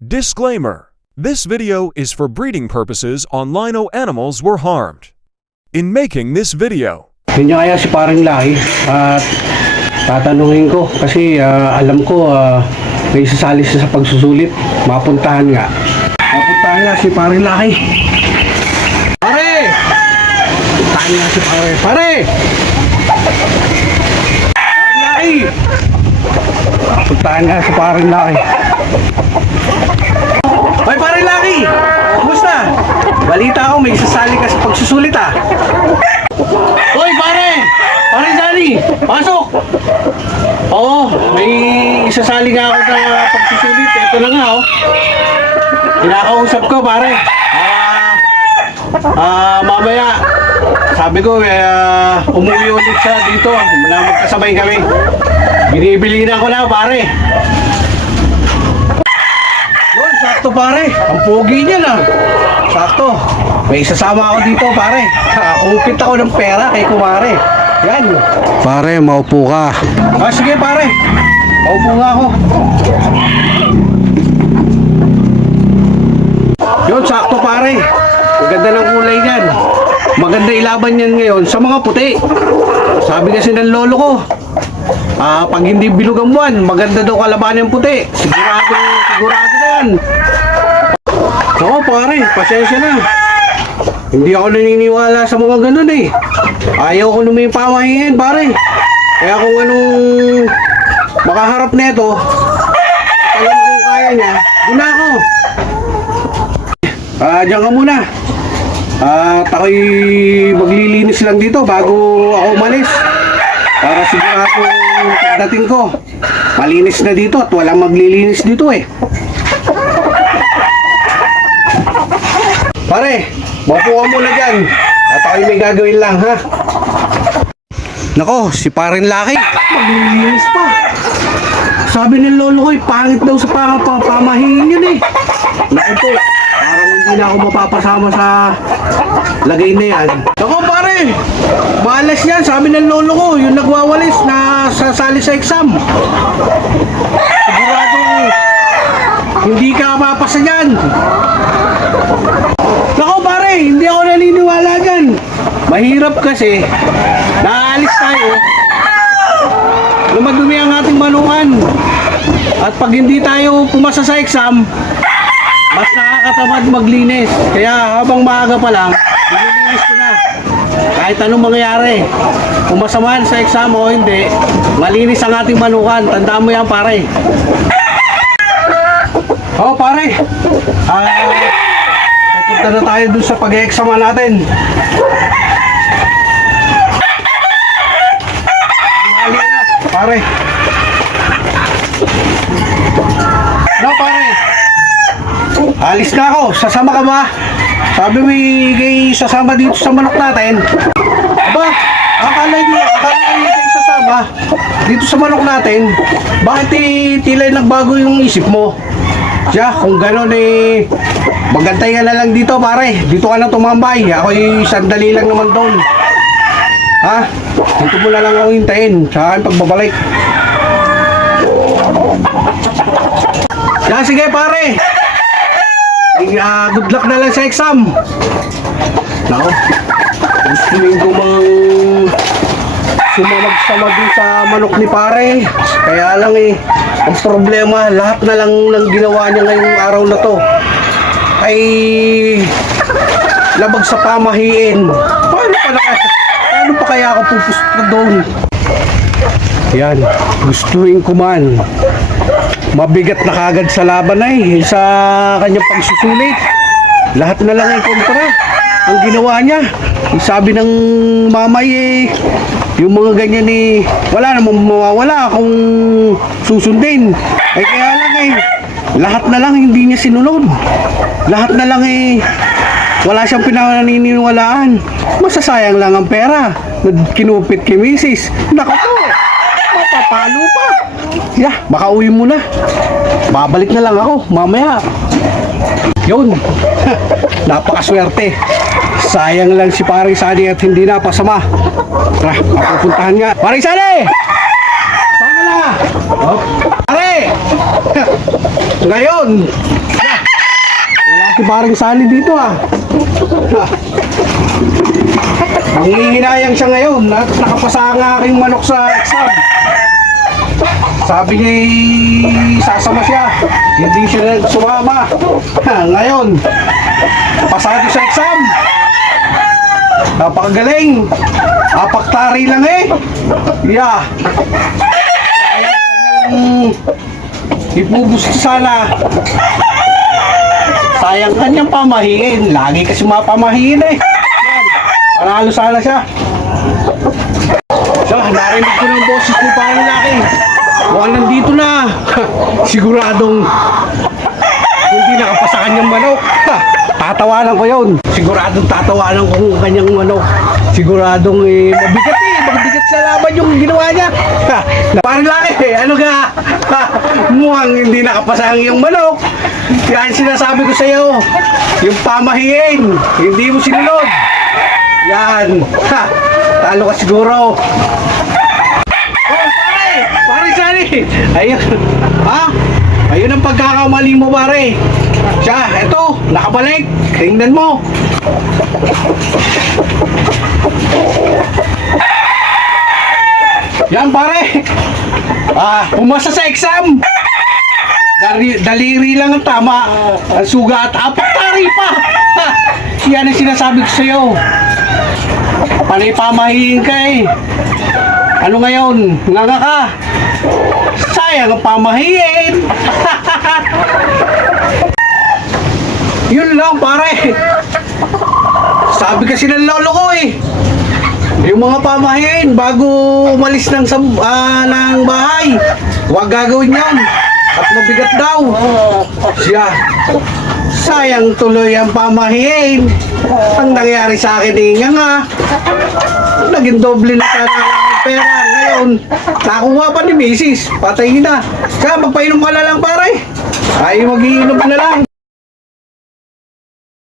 Disclaimer This video is for breeding purposes on lino animals were harmed. In making this video, Yun niya kaya si paring Lahi at tatanungin ko kasi ah, alam ko ah, may sasali siya sa pagsusulit. Mapuntahan nga. Mapuntahan nga si paring Lahi. Pare! Puntahan nga si pare. Pare! Paring Lahi! Puntahan nga si paring Lahi. Hoy paring Lahi! Kumusta? Balita ko may sasali ka sa pagsusulit ah. Hoy, pare! Pare Johnny! Pasok! Oo, may isasali nga ako na pagsusulit. Ito na nga, oh. Kinakausap ko, pare. Ah, ah, mamaya. Sabi ko, ah, umuwi ulit siya dito. Magkasabay kami. Binibili na ko na, pare. Sakto pare. Ang pogi niya na. Sakto. May isasama ako dito pare. Kupit ako ng pera kay kumare. Yan. Pare, maupo ka. Ah, sige pare. Maupo nga ako. Yun, sakto pare. Ang ganda ng kulay niyan. Maganda ilaban niyan ngayon sa mga puti. Sabi kasi ng lolo ko, Ah, pag hindi bilog ang buwan, maganda daw kalaban yung puti. Sigurado, sigurado na yan. Oo, pare, pasensya na. Hindi ako naniniwala sa mga ganun eh. Ayaw ko pamahiin, pare. Kaya kung anong makaharap nito, alam kung kaya niya, doon ako. Ah, diyan ka muna. At ako'y maglilinis lang dito bago ako umalis. Para sigurado pagdating ko, malinis na dito at walang maglilinis dito eh. Pare, maupo ka muna dyan. At ako'y may gagawin lang ha. Nako, si parin laki. Maglilinis pa. Sabi ng lolo ko, eh, pangit daw sa pa pa pamahiin yun eh. Naku po, hindi na ako mapapasama sa lagay na yan. Ako pare, malas yan. Sabi ng lolo ko, yung nagwawalis na sasali sa exam. Sigurado hindi ka mapasa dyan. Nako pare, hindi ako naniniwala dyan. Mahirap kasi, naalis tayo, na madumi ang ating manukan. At pag hindi tayo pumasa sa exam, mas nakakatamad maglinis. Kaya habang maaga pa lang, nililinis ko na. Kahit anong mangyari, pumasa man sa exam o hindi, malinis ang ating manukan. Tandaan mo yan pare. Oo pare. Ah, pupunta na tayo dun sa pag-exama natin. Pare. Alis na ako. Sasama ka ba? Sabi mo kay sasama dito sa manok natin. Aba, akala niyo, akala kayo sasama dito sa manok natin. Bakit eh, tila nagbago yung isip mo? Siya, kung gano'n eh, magantay ka na lang dito pare. Dito ka na tumambay. Ako'y sandali lang naman doon. Ha? Dito mo na lang ako hintayin sa aking pagbabalik. Siya, sige pare. Eh, ah, good luck na lang sa exam. Nako, gustuin ko mang sumamag-sama dun sa manok ni pare. Kaya lang eh, ang problema, lahat na lang ng ginawa niya ngayong araw na to ay labag sa pamahiin. Paano pa na, paano pa kaya ako pupusta doon? Yan, gustuin ko man. Mabigat na kagad sa laban ay sa kanyang pagsusulit. Lahat na lang ay kontra ang ginawa niya. Sabi ng mamay eh, yung mga ganyan eh, wala namang mawawala kung susundin. Eh kaya lang eh, lahat na lang hindi niya sinunod. Lahat na lang eh, wala siyang pinaniniwalaan. Masasayang lang ang pera. Kinupit kay misis. Naku po, mapapalo pa. Yeah, baka uwi mo na. Babalik na lang ako, mamaya. Yun. Napakaswerte. Sayang lang si Paring Sani at hindi na pasama. Tara, mapupuntahan nga. Paring Sani! Saan ka na? Oh. Pare! Ngayon, wala si paring sali dito ah. Nangihinayang siya ngayon at nakapasa ang aking manok sa exam. Sabi niya sasama siya. Hindi siya sumama. Ngayon, pasado sa exam. Napakagaling. Apaktari lang eh. Yeah. Kanyang ipubusto sana. Sayang kanyang pamahiin. Lagi kasi mapamahiin eh. Yan. Panalo sana siya. So, narinig ko ng boses ko parang laki. Mukhang nandito na. Siguradong hindi nakapasa kanyang manok. Tatawanan ko yun. Siguradong tatawanan ko ang kanyang manok. Siguradong eh, mabigat eh. Mabigat sa laban yung ginawa niya. Ha, parang laki eh. Ano ka? Ha, mukhang hindi nakapasa ang iyong manok. Yan sinasabi ko sa iyo. Yung pamahiin. Hindi mo sinunod. Yan. Ha, talo ka siguro. Oh, pare! Pare, sali! Ayun. Ha? Ayun ang pagkakamali mo, pare. Siya, eto, nakabalik. Tingnan mo. Yan, pare. Ah, pumasa sa exam. Dari, daliri lang ang tama. Ang sugat, apaktari pa. Ha, yan ang sinasabi ko sa'yo. Panay pamahiin ka eh. Ano ngayon? Nganga ka. Sayang ang pamahiin. Yun lang pare. Sabi kasi ng lolo ko eh. Yung mga pamahiin bago umalis ng, sam- ah, ng bahay. Huwag gagawin yan. At mabigat daw. Siya. Sayang tuloy ang pamahiin. Ang nangyari sa akin eh nga nga. Naging doble na sana ang pera. Ngayon, nakuha pa ni Mrs. Patay na. Kaya magpainom ka na lang pare. Ay, magiinom na lang.